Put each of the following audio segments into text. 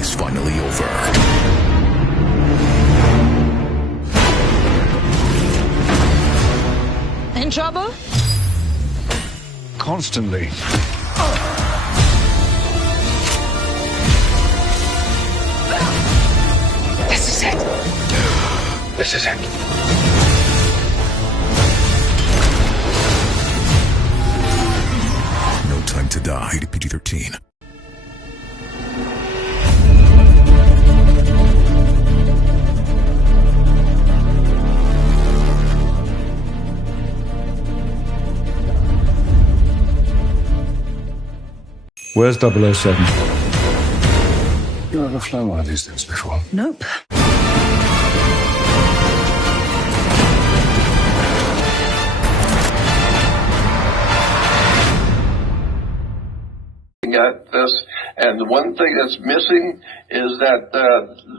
is finally over. In trouble? Constantly. This is it. This is it. No Time to Die. Rated PG-13. Where's 007? You ever flown one of these things before? Nope. At this, and the one thing that's missing is that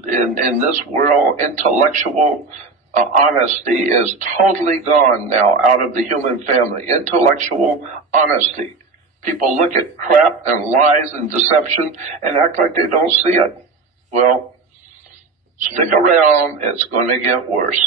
in this world, intellectual honesty is totally gone now out of the human family. Intellectual honesty. People look at crap and lies and deception and act like they don't see it. Well, stick around, it's going to get worse.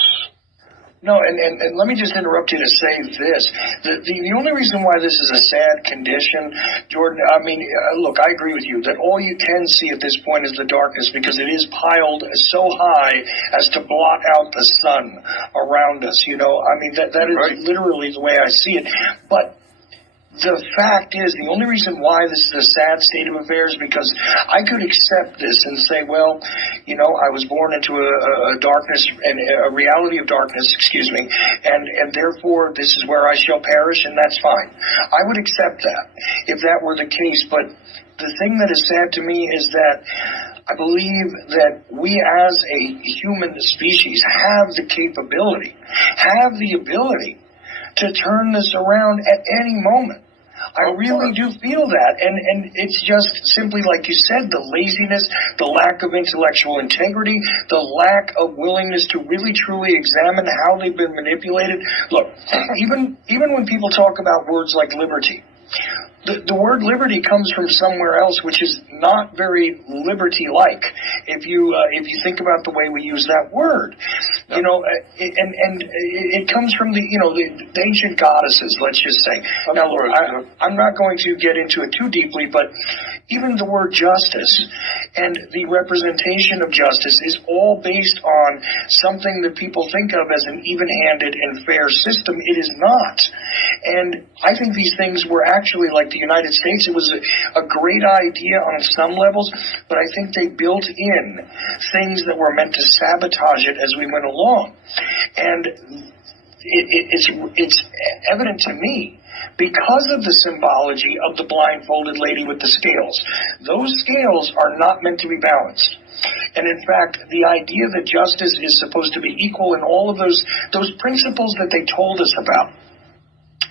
No, and let me just interrupt you to say this. The only reason why this is a sad condition, Jordan, I mean, look, I agree with you that all you can see at this point is the darkness because it is piled so high as to blot out the sun around us, you know. I mean, that is right. Literally the way I see it. But the fact is, the only reason why this is a sad state of affairs because I could accept this and say, well, you know, I was born into a darkness and a reality of darkness, and therefore this is where I shall perish, and that's fine. I would accept that if that were the case, but the thing that is sad to me is that I believe that we as a human species have the capability, have the ability to turn this around at any moment. I really do feel that, and it's just simply like you said, the laziness, the lack of intellectual integrity, the lack of willingness to really truly examine how they've been manipulated. Look, even when people talk about words like liberty, the word liberty comes from somewhere else, which is not very liberty-like. If you think about the way we use that word, you know, and it comes from the ancient goddesses. Let's just say. Now, look, I'm not going to get into it too deeply, but even the word justice and the representation of justice is all based on something that people think of as an even-handed and fair system. It is not, and I think these things were actually like the United States. It was a great idea on some levels, but I think they built in things that were meant to sabotage it as we went along. And it's evident to me because of the symbology of the blindfolded lady with the scales. Those scales are not meant to be balanced. And in fact, the idea that justice is supposed to be equal and all of those principles that they told us about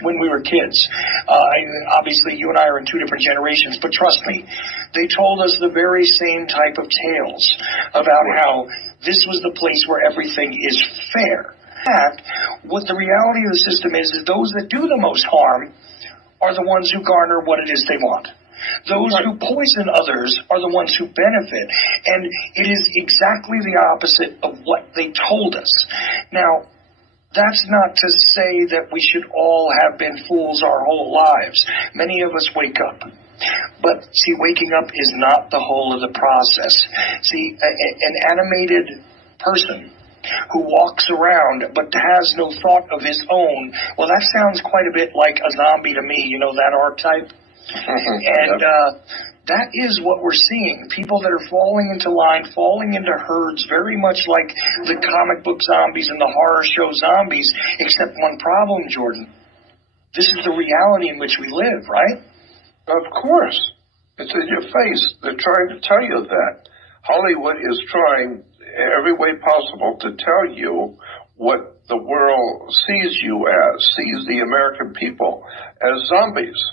when we were kids. Obviously, you and I are in two different generations, but trust me, they told us the very same type of tales about how this was the place where everything is fair. In fact, what the reality of the system is those that do the most harm are the ones who garner what it is they want. Those who poison others are the ones who benefit. And it is exactly the opposite of what they told us. Now, that's not to say that we should all have been fools our whole lives. Many of us wake up. But, see, waking up is not the whole of the process. See, an animated person who walks around but has no thought of his own, well, that sounds quite a bit like a zombie to me, you know, that archetype. And that is what we're seeing. People that are falling into line, falling into herds, very much like the comic book zombies and the horror show zombies, except one problem, Jordan. This is the reality in which we live, right? Of course. It's in your face. They're trying to tell you that. Hollywood is trying every way possible to tell you what the world sees you as, sees the American people as zombies.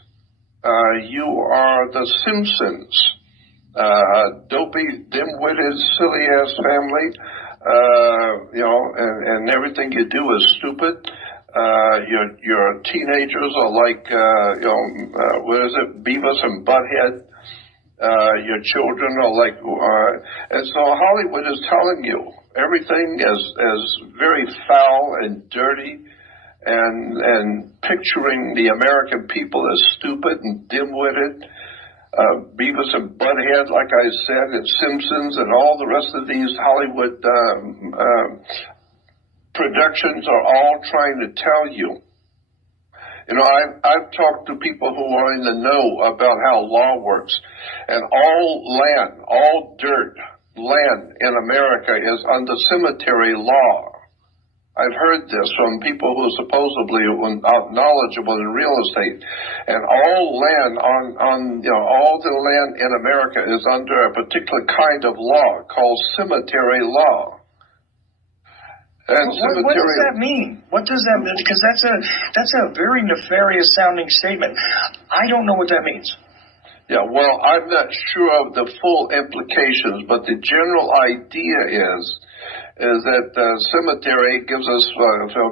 You are the Simpsons, dopey, dim-witted, silly-ass family, and everything you do is stupid. Your teenagers are like, what is it, Beavis and Butthead. your children are like, and so Hollywood is telling you everything is very foul and dirty, and picturing the American people as stupid and dim-witted. Beavis and Butthead, like I said, and Simpsons, and all the rest of these Hollywood productions are all trying to tell you. You know, I've talked to people who are in the know about how law works, and all land, all dirt land in America is under cemetery law. I've heard this from people who supposedly are knowledgeable in real estate, and all land all the land in America is under a particular kind of law called cemetery law. And what does that mean? What does that mean? Because that's a very nefarious sounding statement. I don't know what that means. Yeah, well, I'm not sure of the full implications, but the general idea is that cemetery gives us,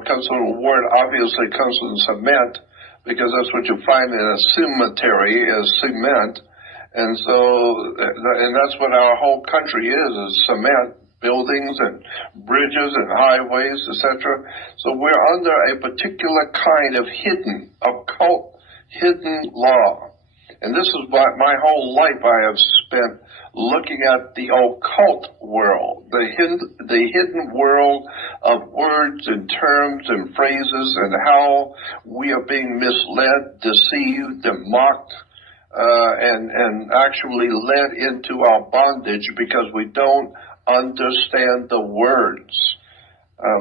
comes from the word, obviously comes from cement, because that's what you find in a cemetery is cement. And so, and that's what our whole country is cement, buildings and bridges and highways, etc. So we're under a particular kind of hidden, occult, hidden law. And this is why my whole life I have spent looking at the occult world, the hidden world of words and terms and phrases, and how we are being misled, deceived, and mocked, and actually led into our bondage because we don't understand the words.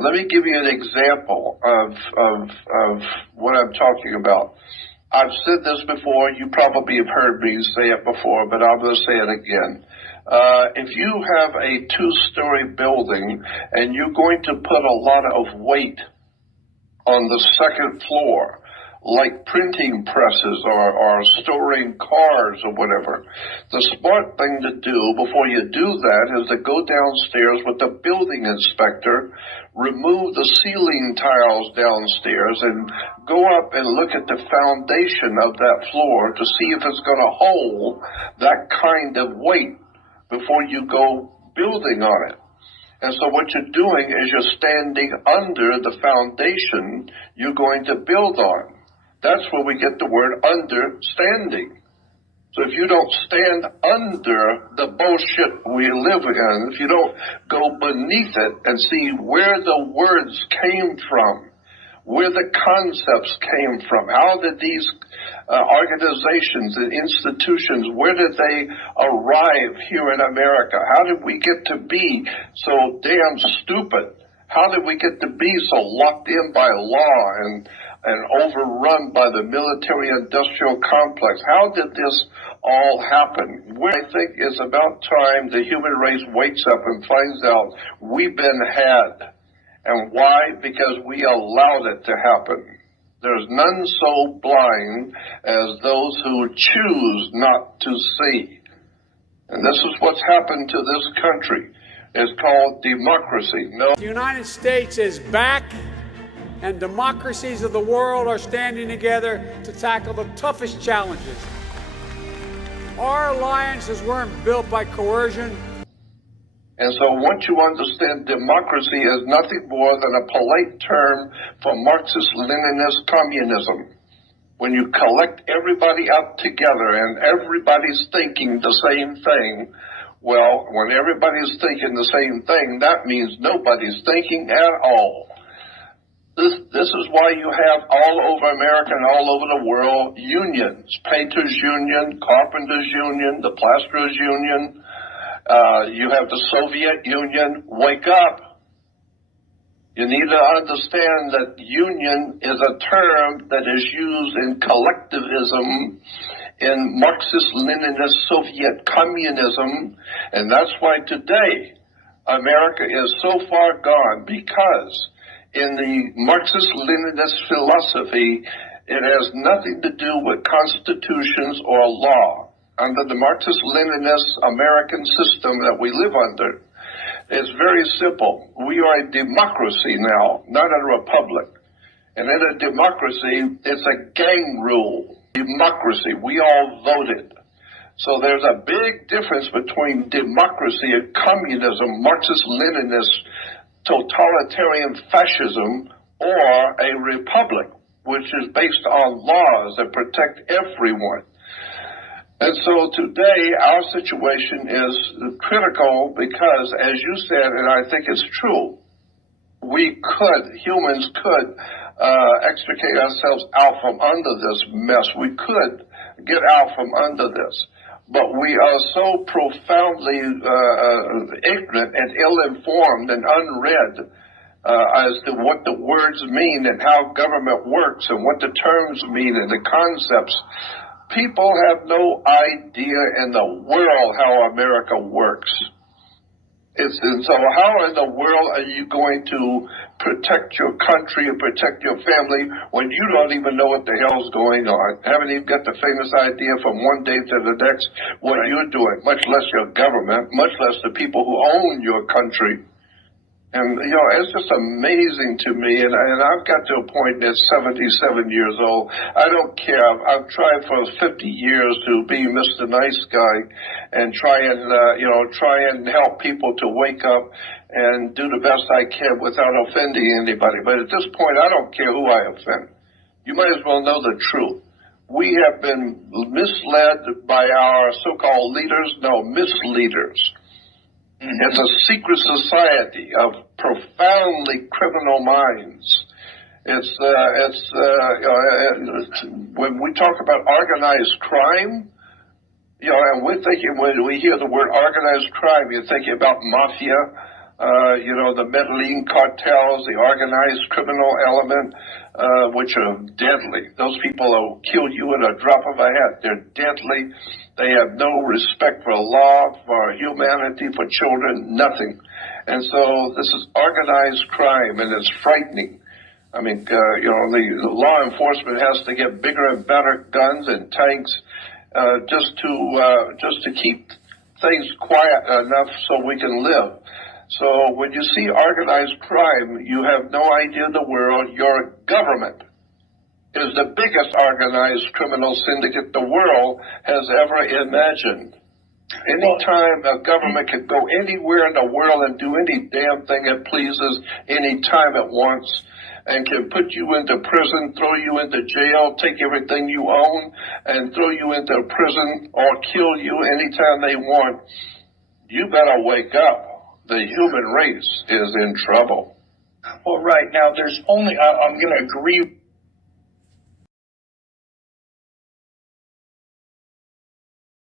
Let me give you an example of what I'm talking about. I've said this before. You probably have heard me say it before, but I'm going to say it again. If you have a two-story building and you're going to put a lot of weight on the second floor, like printing presses or storing cars or whatever, the smart thing to do before you do that is to go downstairs with the building inspector, remove the ceiling tiles downstairs, and go up and look at the foundation of that floor to see if it's going to hold that kind of weight before you go building on it. And so what you're doing is you're standing under the foundation you're going to build on. That's where we get the word understanding. So if you don't stand under the bullshit we live in, if you don't go beneath it and see where the words came from, where the concepts came from, how did these organizations and institutions, where did they arrive here in America? How did we get to be so damn stupid? How did we get to be so locked in by law and overrun by the military-industrial complex? How did this all happen? Well, I think it's about time the human race wakes up and finds out we've been had. And why? Because we allowed it to happen. There's none so blind as those who choose not to see. And this is what's happened to this country. It's called democracy. No. The United States is back, and democracies of the world are standing together to tackle the toughest challenges. Our alliances weren't built by coercion. And so once you understand democracy is nothing more than a polite term for Marxist-Leninist communism. When you collect everybody up together and everybody's thinking the same thing, well, when everybody's thinking the same thing, that means nobody's thinking at all. This is why you have all over America and all over the world unions. Painters Union, Carpenters Union, the Plasterers Union. You have the Soviet Union. Wake up. You need to understand that union is a term that is used in collectivism, in Marxist-Leninist Soviet communism, and that's why today America is so far gone, because in the Marxist-Leninist philosophy, it has nothing to do with constitutions or law. Under the Marxist-Leninist American system that we live under, it's very simple. We are a democracy now, not a republic. And in a democracy, it's a gang rule. Democracy, we all voted. So there's a big difference between democracy and communism, Marxist-Leninist, totalitarian fascism, or a republic, which is based on laws that protect everyone. And so today, our situation is critical because, as you said, and I think it's true, humans could extricate ourselves out from under this mess. We could get out from under this. But we are so profoundly ignorant and ill-informed and unread as to what the words mean and how government works and what the terms mean and the concepts. People have no idea in the world how America works. And so how in the world are you going to protect your country and protect your family when you don't even know what the hell's going on? Haven't even got the famous idea from one day to the next what you're doing, much less your government, much less the people who own your country. And, it's just amazing to me. And I've got to a point at 77 years old. I don't care. I've tried for 50 years to be Mr. Nice Guy and try and help people to wake up and do the best I can without offending anybody. But at this point, I don't care who I offend. You might as well know the truth. We have been misled by our so-called leaders, misleaders. It's a secret society of profoundly criminal minds. When we talk about organized crime, and we're thinking, when we hear the word organized crime, you're thinking about mafia, the Medellin cartels, the organized criminal element, which are deadly. Those people will kill you in a drop of a hat. They're deadly. They have no respect for law, for humanity, for children, nothing. And so this is organized crime, and it's frightening. I mean, the law enforcement has to get bigger and better guns and tanks just to keep things quiet enough so we can live. So when you see organized crime, you have no idea in the world your government is the biggest organized criminal syndicate the world has ever imagined. Anytime a government can go anywhere in the world and do any damn thing it pleases, anytime it wants, and can put you into prison, throw you into jail, take everything you own, and throw you into prison or kill you anytime they want, you better wake up. The human race is in trouble. Well, right now, I'm going to agree